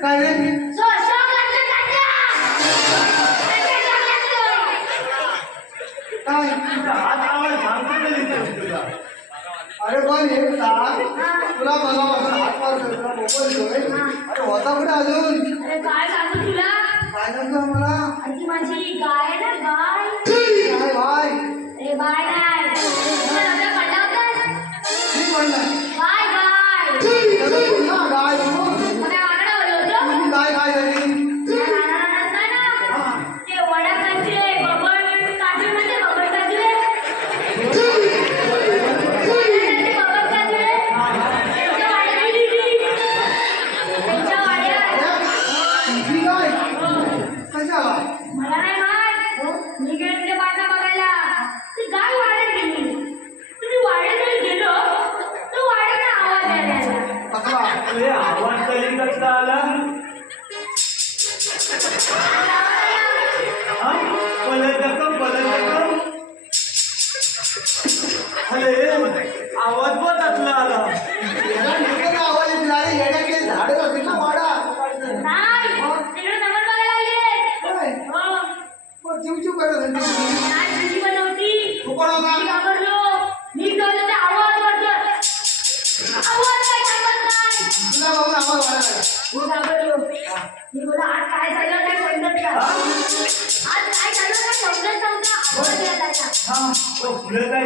काय अरे पण हे सांग तुला मला हात होता कुठे अजून? काय सांगतो तुला? काय सांगतो मला माझी गाय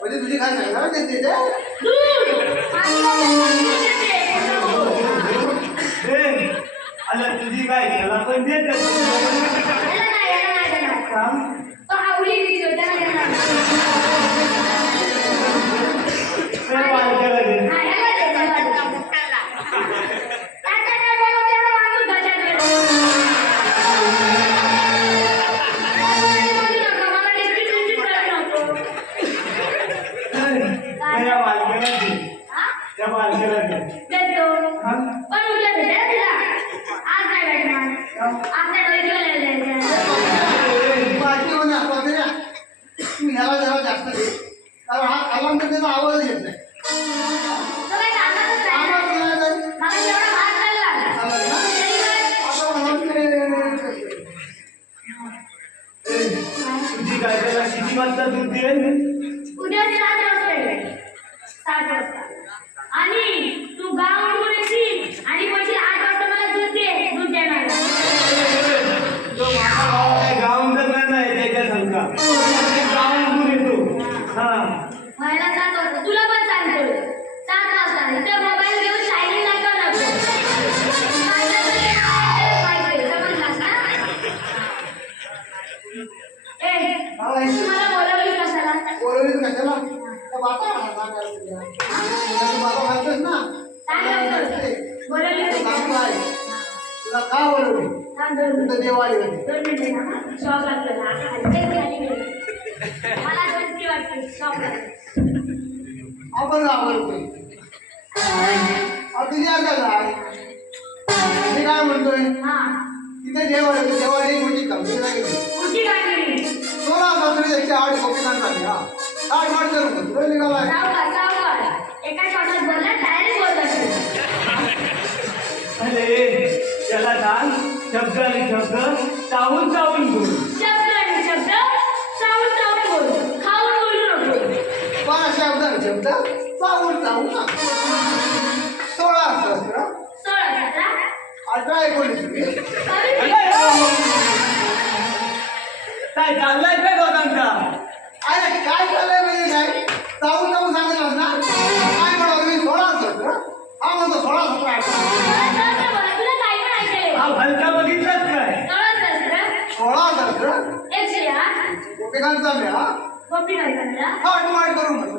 म्हणजे तुझी काय सांगणार देते ते? तुझी काय त्याला पण देते किती वाजता दूध देईल उद्या सात वाजता. तुला का बोलवले देवाळी होते शॉप लागला मला गणती काय मी काय म्हणतोय तिथे देवाळ देवाळी मोठी काम तिला गेली सोळा सतरा आठ कॉपी सांगणार आठ वाट करून तुला निघाला शब्दान शब्द पाहून जाऊ ना सोळा सहस्र. सोळा सतरा अठरा एकोणीस वीस काय चाललाय काय दोघांचा? अरे काय चाललंय म्हणजे काय? जाऊन जाऊन सांगितलं ना? काय म्हणा तुम्ही? सोळा सतरा हा म्हणतो सोळा सतरा अठरा हा भलका बघितलाच काय? सोळा सतरा सोळा सतरा एकशे आठ. गोपीकांचा मेळा. कॉपी नाही करणार. हा डिमांड करू म्हणजे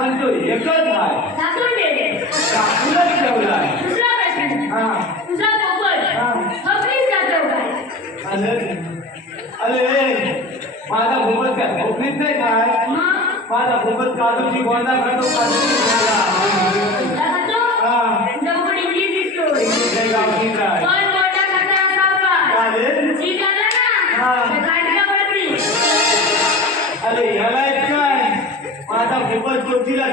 પણ જો એક જ થાય. સાસુર દેવે હા. હા. ખપરી સાથે ઉભાય અલે. અલે. મારા ભૂપત થાય. મારા ભૂપત કાદુજી ગોંડા કાદુ કાદુજી ગોંડા હા. હા জেলার